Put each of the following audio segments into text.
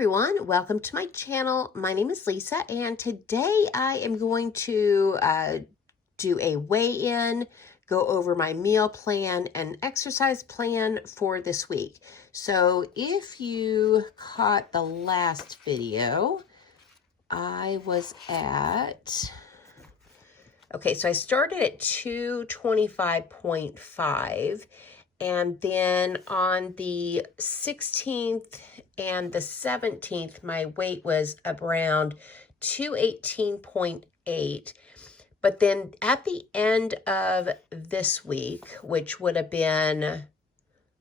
everyone, welcome to my channel. My name is Lisa, and today I am going to do a weigh-in, go over my meal plan and exercise plan for this week. So if you caught the last video, I was at, okay, so I started at 225.5. And then on the 16th and the 17th, my weight was around 218.8. But then at the end of this week, which would have been,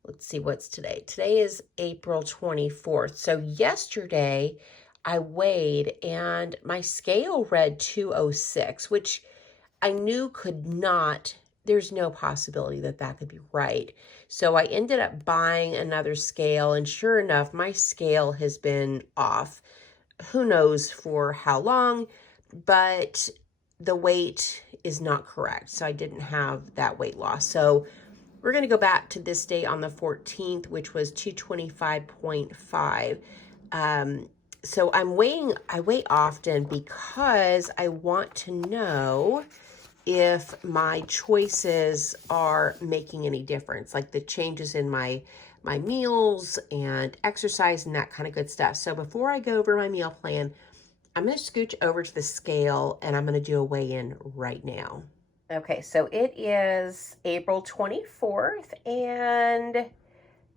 let's see, what's today? Today is April 24th. So yesterday I weighed and my scale read 206, which I knew could not, there's no possibility that that could be right. So I ended up buying another scale, and sure enough, my scale has been off. Who knows for how long, but the weight is not correct. So I didn't have that weight loss. So we're going to go back to this day on the 14th, which was 225.5. So I weigh often because I want to know if my choices are making any difference, like the changes in my meals and exercise and that kind of good stuff. So before I go over my meal plan, I'm going to scooch over to the scale and I'm going to do a weigh-in right now. Okay, so it is April 24th, and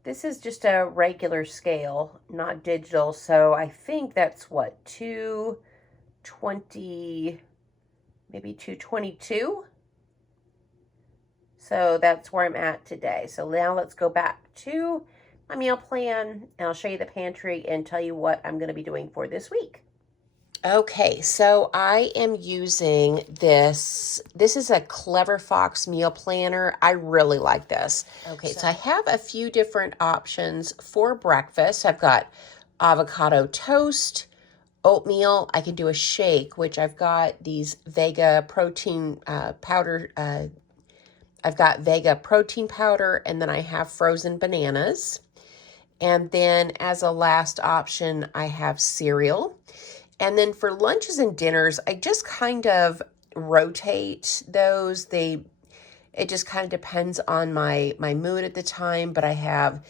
this is just a regular scale, not digital. So I think that's what, 220, maybe 222. So that's where I'm at today. So now let's go back to my meal plan, and I'll show you the pantry and tell you what I'm going to be doing for this week. Okay, so I am using this. This is a Clever Fox meal planner. I really like this. Okay, so I have a few different options for breakfast. I've got avocado toast, oatmeal. I can do a shake, which I've got these Vega protein powder. I've got Vega protein powder, and then I have frozen bananas. And then as a last option, I have cereal. And then for lunches and dinners, I just kind of rotate those. It just kind of depends on my mood at the time, but I have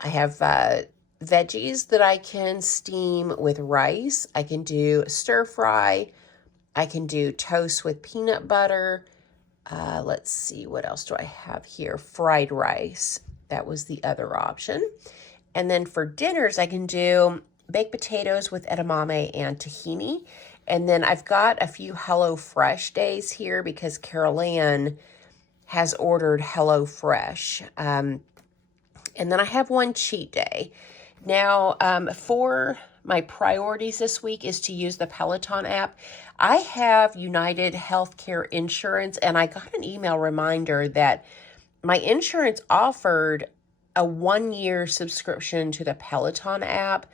veggies that I can steam with rice. I can do stir fry. I can do toast with peanut butter. Let's see, what else do I have here? Fried rice. That was the other option. And then for dinners, I can do baked potatoes with edamame and tahini. And then I've got a few HelloFresh days here because Carol Ann has ordered HelloFresh. And then I have one cheat day. Now, for my priorities this week is to use the Peloton app. I have United Healthcare Insurance, and I got an email reminder that my insurance offered a 1-year subscription to the Peloton app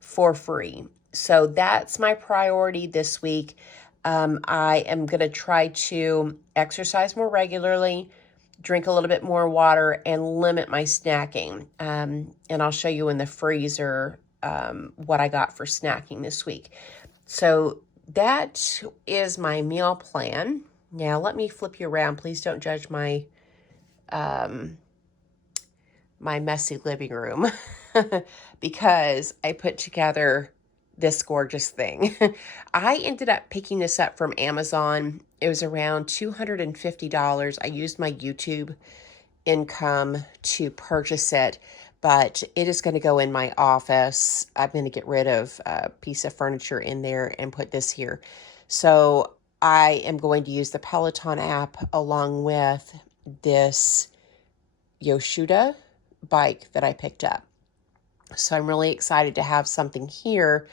for free. So that's my priority this week. I am going to try to exercise more regularly, drink a little bit more water, and limit my snacking. And I'll show you in the freezer what I got for snacking this week. So that is my meal plan. Now let me flip you around. Please don't judge my my messy living room because I put together this gorgeous thing. I ended up picking this up from Amazon. It was around $250. I used my YouTube income to purchase it, but it is going to go in my office. I'm going to get rid of a piece of furniture in there and put this here. So I am going to use the Peloton app along with this Yoshuda bike that I picked up. So I'm really excited to have something here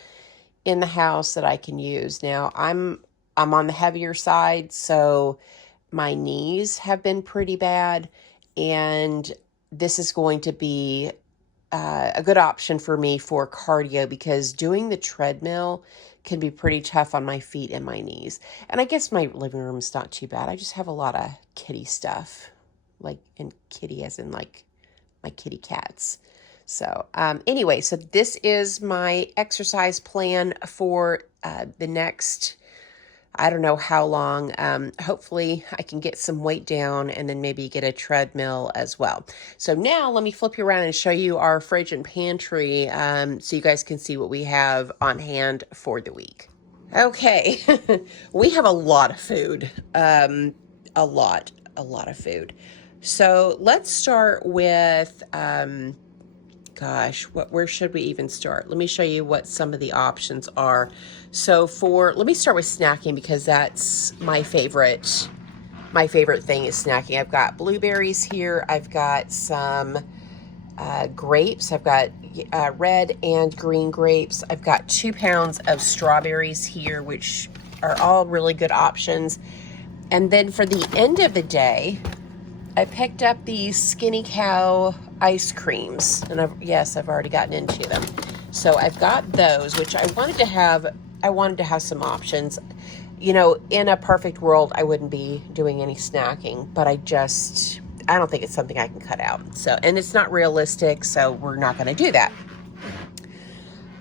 in the house that I can use. Now I'm on the heavier side, so my knees have been pretty bad, and this is going to be a good option for me for cardio because doing the treadmill can be pretty tough on my feet and my knees. And I guess my living room is not too bad. I just have a lot of kitty stuff, like, and kitty as in like my kitty cats. So anyway, so this is my exercise plan for the next, I don't know how long. Hopefully I can get some weight down and then maybe get a treadmill as well. So now let me flip you around and show you our fridge and pantry so you guys can see what we have on hand for the week. Okay, we have a lot of food, a lot of food. So let's start with, gosh, where should we even start? Let me show you what some of the options are. So let me start with snacking because that's my favorite thing is snacking. I've got blueberries here. I've got some grapes. I've got red and green grapes. I've got 2 pounds of strawberries here, which are all really good options. And then for the end of the day, I picked up these Skinny Cow ice creams, and I've already gotten into them. So I've got those, which I wanted to have some options. You know, in a perfect world, I wouldn't be doing any snacking, but I don't think it's something I can cut out. So, and it's not realistic, so we're not going to do that.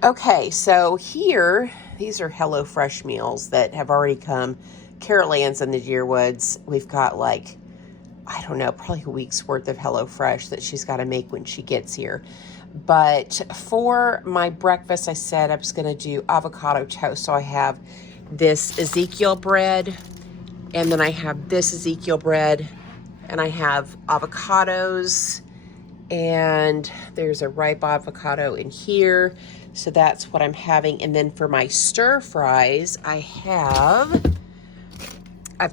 Okay, so here, these are HelloFresh meals that have already come. Carol Ann's in the Deerwoods. We've got like, I don't know, probably a week's worth of HelloFresh that she's got to make when she gets here. But for my breakfast, I said I was going to do avocado toast. So I have this Ezekiel bread, and then I have this Ezekiel bread, and I have avocados, and there's a ripe avocado in here. So that's what I'm having. And then for my stir fries, I've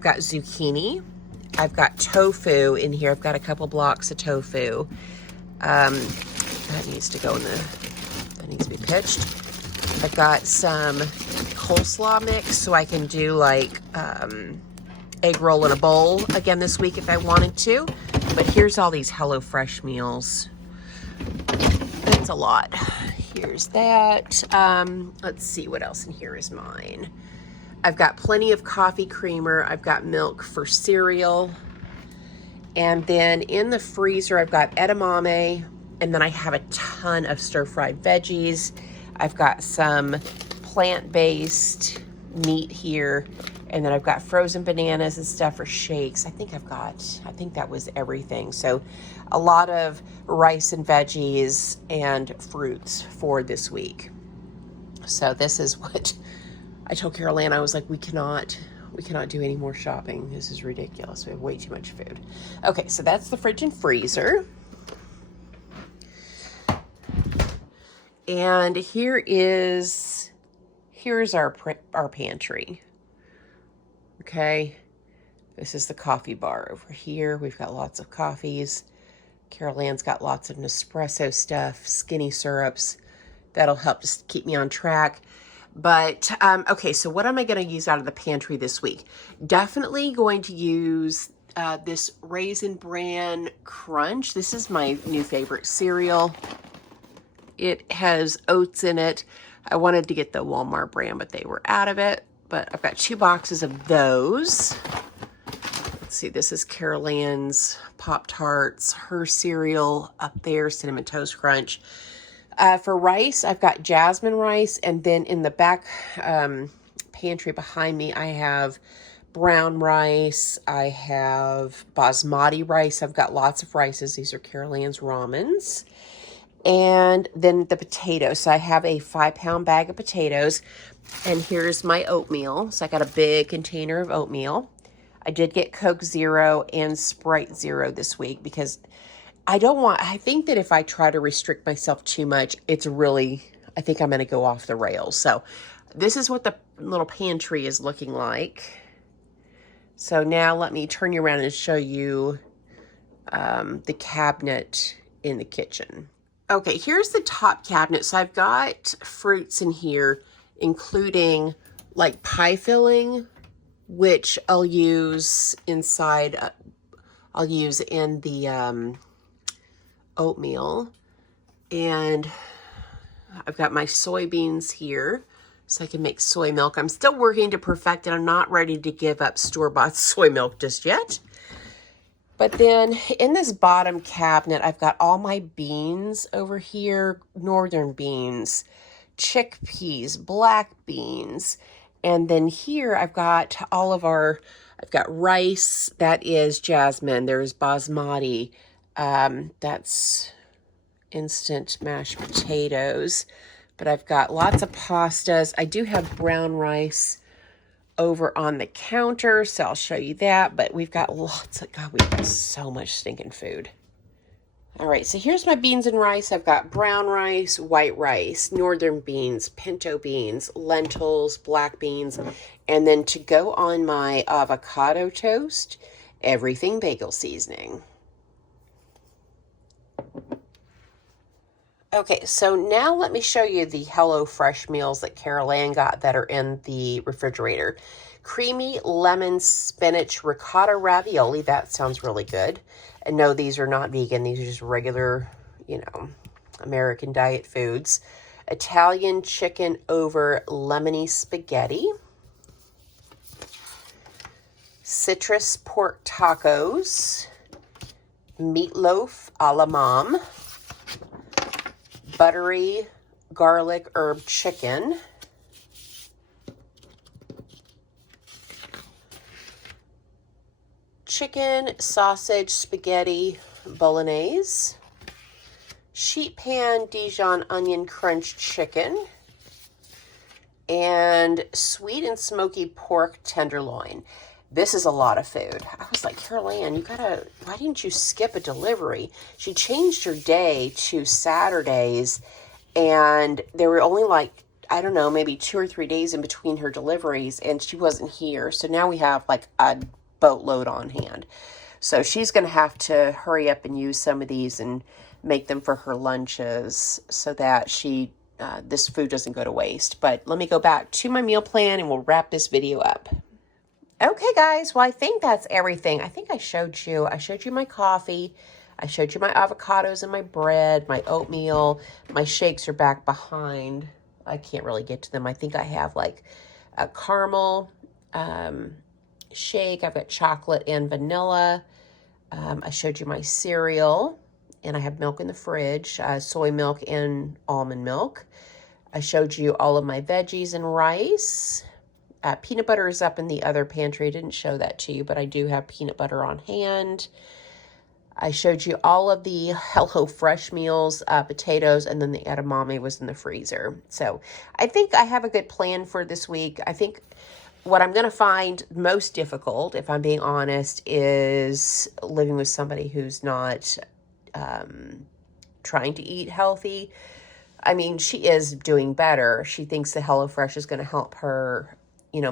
got zucchini. I've got tofu in here. I've got a couple blocks of tofu. That needs to be pitched. I've got some coleslaw mix so I can do like egg roll in a bowl again this week if I wanted to. But here's all these HelloFresh meals. That's a lot. Here's that. Let's see what else in here is mine. I've got plenty of coffee creamer. I've got milk for cereal. And then in the freezer, I've got edamame. And then I have a ton of stir-fried veggies. I've got some plant-based meat here. And then I've got frozen bananas and stuff for shakes. I think that was everything. So a lot of rice and veggies and fruits for this week. So this is what I told Carol Ann. I was like, we cannot do any more shopping. This is ridiculous. We have way too much food. Okay, so that's the fridge and freezer. And here's our pantry. Okay, this is the coffee bar over here. We've got lots of coffees. Carol Ann's got lots of Nespresso stuff, skinny syrups. That'll help just keep me on track. But, okay, so what am I going to use out of the pantry this week? Definitely going to use this Raisin Bran Crunch. This is my new favorite cereal. It has oats in it. I wanted to get the Walmart brand, but they were out of it. But I've got 2 boxes of those. Let's see, this is Carol Ann's Pop-Tarts, her cereal up there, Cinnamon Toast Crunch. For rice, I've got jasmine rice, and then in the back pantry behind me, I have brown rice. I have basmati rice. I've got lots of rices. These are Carol Ann's ramens. And then the potatoes. So I have a 5-pound bag of potatoes, and here's my oatmeal. So I got a big container of oatmeal. I did get Coke Zero and Sprite Zero this week because I think that if I try to restrict myself too much, I think I'm going to go off the rails. So this is what the little pantry is looking like. So now let me turn you around and show you the cabinet in the kitchen. Okay, here's the top cabinet. So I've got fruits in here, including like pie filling, which I'll use inside, I'll use in the oatmeal. And I've got my soybeans here so I can make soy milk. I'm still working to perfect it. I'm not ready to give up store-bought soy milk just yet. But then in this bottom cabinet, I've got all my beans over here, northern beans, chickpeas, black beans. And then here I've got all of I've got rice, that is jasmine. There's basmati, that's instant mashed potatoes. But I've got lots of pastas. I do have brown rice over on the counter, so I'll show you that. But we've got lots of, God, we've got so much stinking food. All right, so here's my beans and rice. I've got brown rice, white rice, northern beans, pinto beans, lentils, black beans, and then to go on my avocado toast, everything bagel seasoning. Okay, so now let me show you the HelloFresh meals that Carol Ann got that are in the refrigerator. Creamy lemon spinach ricotta ravioli. That sounds really good. And no, these are not vegan. These are just regular, American diet foods. Italian chicken over lemony spaghetti. Citrus pork tacos. Meatloaf a la mom. Buttery garlic herb chicken. Chicken sausage spaghetti bolognese. Sheet pan Dijon onion crunch chicken. And sweet and smoky pork tenderloin. This is a lot of food. I was like, Carol Ann, why didn't you skip a delivery? She changed her day to Saturdays, and there were only like, I don't know, maybe 2 or 3 days in between her deliveries, and she wasn't here. So now we have like a boatload on hand. So she's going to have to hurry up and use some of these and make them for her lunches so that this food doesn't go to waste. But let me go back to my meal plan and we'll wrap this video up. Okay, guys, well, I think that's everything. I think I showed you my coffee. I showed you my avocados and my bread, my oatmeal. My shakes are back behind. I can't really get to them. I think I have like a caramel shake. I've got chocolate and vanilla. I showed you my cereal, and I have milk in the fridge, soy milk and almond milk. I showed you all of my veggies and rice. Peanut butter is up in the other pantry. I didn't show that to you, but I do have peanut butter on hand. I showed you all of the HelloFresh meals, potatoes, and then the edamame was in the freezer. So I think I have a good plan for this week. I think what I'm going to find most difficult, if I'm being honest, is living with somebody who's not trying to eat healthy. I mean, she is doing better. She thinks the HelloFresh is going to help her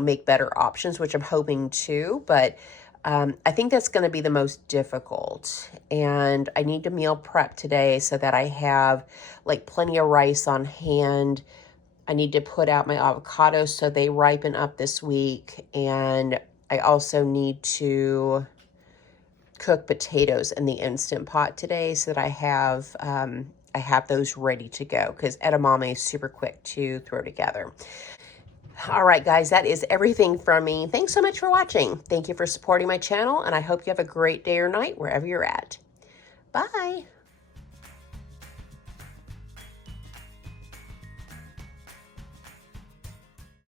make better options, which I'm hoping to, but I think that's going to be the most difficult. And I need to meal prep today so that I have like plenty of rice on hand. I need to put out my avocados so they ripen up this week. And I also need to cook potatoes in the Instant Pot today so that I have those ready to go, because edamame is super quick to throw together. All right, guys, that is everything from me. Thanks so much for watching. Thank you for supporting my channel, and I hope you have a great day or night wherever you're at. Bye.